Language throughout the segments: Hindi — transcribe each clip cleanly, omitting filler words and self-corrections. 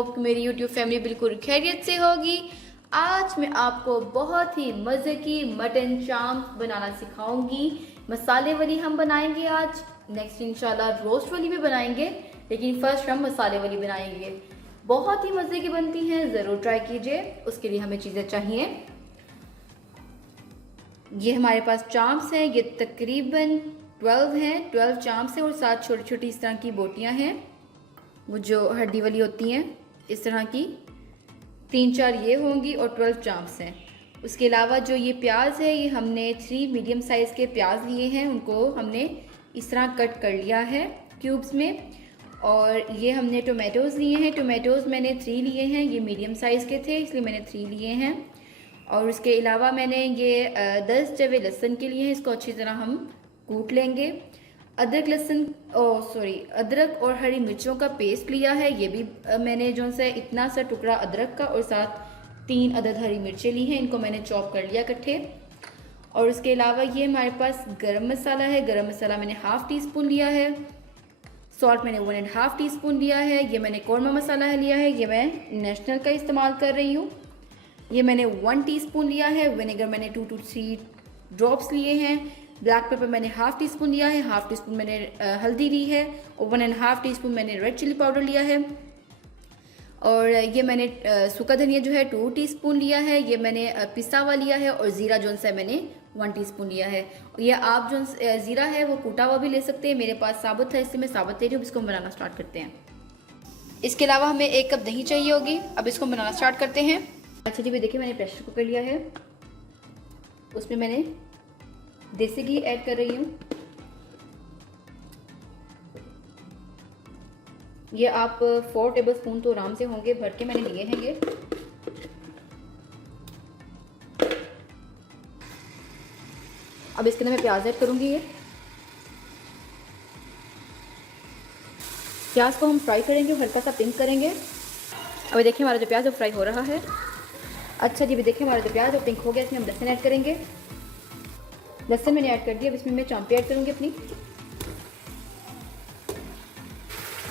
होप मेरी यूट्यूब फैमिली बिल्कुल खैरियत से होगी। आज मैं आपको बहुत ही मज़े की मटन चाम्प बनाना सिखाऊंगी। मसाले वाली हम बनाएंगे आज, नेक्स्ट इंशाल्लाह रोस्ट वाली भी बनाएंगे, लेकिन फर्स्ट हम मसाले वाली बनाएंगे। बहुत ही मज़े की बनती हैं, ज़रूर ट्राई कीजिए। उसके लिए हमें चीज़ें चाहिए, ये हमारे पास चाम्प्स हैं, ये तकरीबन 12 हैं, 12 चाम्प्स हैं और 7 छोटी छोटी इस तरह की बोटियां हैं, वो जो हड्डी वाली होती हैं इस तरह की, 3-4 ये होंगी और 12 चाम्प्स हैं। उसके अलावा जो ये प्याज है, ये हमने 3 मीडियम साइज़ के प्याज लिए हैं, उनको हमने इस तरह कट कर लिया है क्यूब्स में। और ये हमने टोमेटोज़ लिए हैं, टोमेटोज़ मैंने 3 लिए हैं, ये मीडियम साइज़ के थे इसलिए मैंने 3 लिए हैं। और उसके अलावा मैंने ये 10 जवे लहसुन के लिए हैं, इसको अच्छी तरह हम कूट लेंगे। अदरक और हरी मिर्चों का पेस्ट लिया है, ये भी मैंने जो सा इतना सा टुकड़ा अदरक का और साथ 3 अदद हरी मिर्चें ली हैं, इनको मैंने चॉप कर लिया इकट्ठे। और उसके अलावा ये हमारे पास गरम मसाला है, गरम मसाला मैंने ½ टी स्पून लिया है। सॉल्ट मैंने 1½ टी स्पून लिया है। ये मैंने कौरमा मसाला लिया है, ये मैं नेशनल का इस्तेमाल कर रही हूँ। ये मैंने 1 टीस्पून लिया है। विनेगर मैंने 2 to 3 ड्रॉप्स लिए हैं। ब्लैक पेपर मैंने ½ टी स्पून लिया है, ½ टी स्पून मैंने हल्दी ली है और 1½ टीस्पून मैंने रेड चिली पाउडर लिया है। और ये मैंने सूखा धनिया जो है 2 टीस्पून लिया है, ये मैंने पिसा हुआ लिया है। और ज़ीरा जो सा मैंने 1 टीस्पून लिया है। और ये आप जो ज़ीरा है वो कूटा हुआ भी ले सकते हैं, मेरे पास साबुत है इसलिए मैं साबुत ले रही हूँ। इसको बनाना स्टार्ट करते हैं। इसके अलावा हमें 1 कप दही चाहिए होगी। अब इसको बनाना स्टार्ट करते हैं। अच्छा जी, देखिए मैंने प्रेशर कुकर लिया है, उसमें मैंने देसी घी ऐड कर रही हूँ। ये आप 4 टेबलस्पून तो आराम से होंगे, भर के मैंने लिए हैं ये। अब इसके अंदर मैं प्याज ऐड करूँगी। ये प्याज को हम फ्राई करेंगे, हल्का सा पिंक करेंगे। अब देखिए हमारा जो प्याज वो फ्राई हो रहा है। अच्छा जी, भी देखिए हमारा जो प्याज और पिंक हो गया, इसमें हम लहसुन ऐड करेंगे। लहसुन मैंने ऐड कर दिया। अब इसमें मैं चांपे ऐड करूँगी अपनी।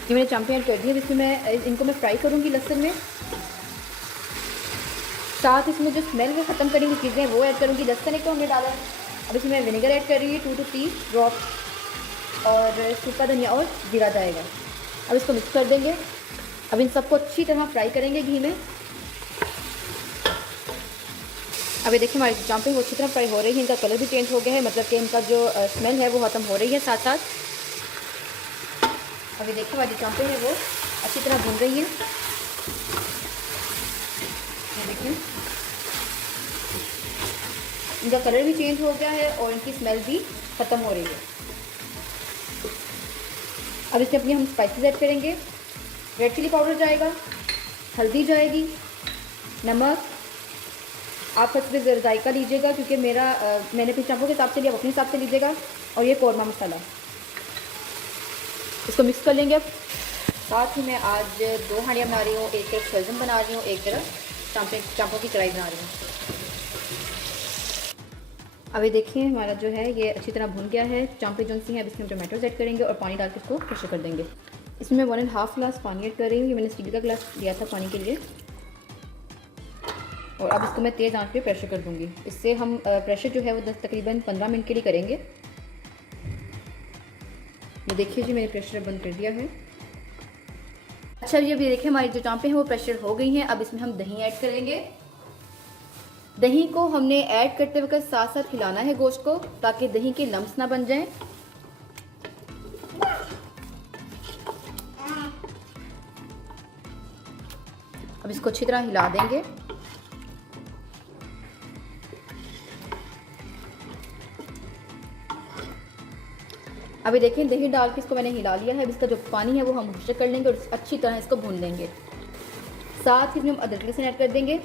ये मैंने चांपे ऐड कर दिए, जिसमें मैं इनको मैं फ्राई करूँगी लहसुन में। साथ इसमें जो स्मेल में ख़त्म करने की चीज़ें वो ऐड करूँगी। लहसुन एक तो हमने डाला है। अब इसमें मैं विनेगर ऐड कर रही हूँ 2 to 3 ड्रॉप, और सूखा धनिया और जीरा जाएगा। अब इसको मिक्स कर देंगे। अब इन सबको अच्छी तरह फ्राई करेंगे घी में। अभी देखिए हमारी चांपे वो अच्छी तरह फ्राई हो रही है, इनका कलर भी चेंज हो गया है, मतलब कि इनका जो स्मेल है वो ख़त्म हो रही है साथ साथ। अभी देखिए हमारी चांपे हैं वो अच्छी तरह भून रही हैं। देखिए इनका कलर भी चेंज हो गया है और इनकी स्मेल भी ख़त्म हो रही है। अब इसमें अपनी हम स्पाइसेस ऐड करेंगे। रेड चिली पाउडर जाएगा, हल्दी जाएगी, नमक आप हस्ब जायका लीजिएगा, क्योंकि मैंने अपनी चांपों के हिसाब से लिया, अपने हिसाब से लीजिएगा। और ये कौरमा मसाला, इसको मिक्स कर लेंगे। अब साथ ही मैं आज 2 हांडियाँ बना रही हूँ, एक तरफ शलजम बना रही हूँ, एक तरफ चांपों की कढ़ाई बना रही हूँ। अभी देखिए हमारा जो है ये अच्छी तरह भुन गया है चांपे जो सी हैं। अब इसमें टोमेटोज ऐड करेंगे और पानी डाल के इसको प्रेशर कर देंगे। इसमें मैं 1½ गिलास पानी ऐड कर रही हूँ। ये मैंने स्टील का गिलास लिया था पानी के लिए। और अब इसको मैं तेज़ आंच पे प्रेशर कर दूंगी। इससे हम प्रेशर जो है वो तकरीबन 15 मिनट के लिए करेंगे। ये देखिए जी मैंने प्रेशर बंद कर दिया है। अच्छा जी, अभी देखिए हमारी जो चांपे हैं वो प्रेशर हो गई हैं। अब इसमें हम दही ऐड करेंगे। दही को हमने ऐड करते वक्त साथ साथ हिलाना है गोश्त को, ताकि दही के लम्स ना बन जाएं। अब इसको अच्छी तरह हिला देंगे। अभी देखिए दही डाल के इसको मैंने हिला लिया है। अब इसका जो पानी है वो हम मिक्स कर लेंगे और अच्छी तरह इसको भून लेंगे। साथ ही हम अदरक लहसुन ऐड कर देंगे।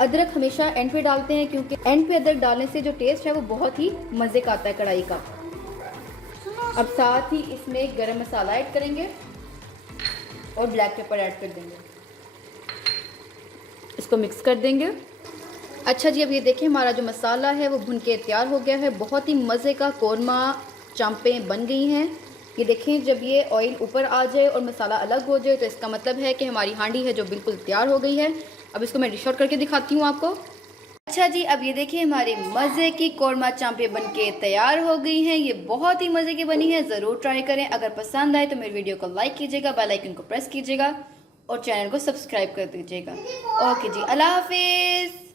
अदरक हमेशा एंड पे डालते हैं, क्योंकि एंड पे अदरक डालने से जो टेस्ट है वो बहुत ही मज़े का आता है कढ़ाई का। अब साथ ही इसमें गरम मसाला ऐड करेंगे और ब्लैक पेपर ऐड कर देंगे। इसको मिक्स कर देंगे। अच्छा जी, अब ये देखिए हमारा जो मसाला है वो भुन के तैयार हो गया है। बहुत ही मज़े का कौरमा चांपें बन गई हैं। ये देखें, जब ये ऑयल ऊपर आ जाए और मसाला अलग हो जाए तो इसका मतलब है कि हमारी हांडी है जो बिल्कुल तैयार हो गई है। अब इसको मैं डिश आउट करके दिखाती हूँ आपको। अच्छा जी, अब ये देखिए हमारी मज़े की कौरमा चांपे बनके तैयार हो गई हैं। ये बहुत ही मज़े की बनी है, ज़रूर ट्राई करें। अगर पसंद आए तो मेरी वीडियो को लाइक कीजिएगा, बेल आइकन को प्रेस कीजिएगा और चैनल को सब्सक्राइब कर दीजिएगा। ओके जी, अल्लाह हाफिज़।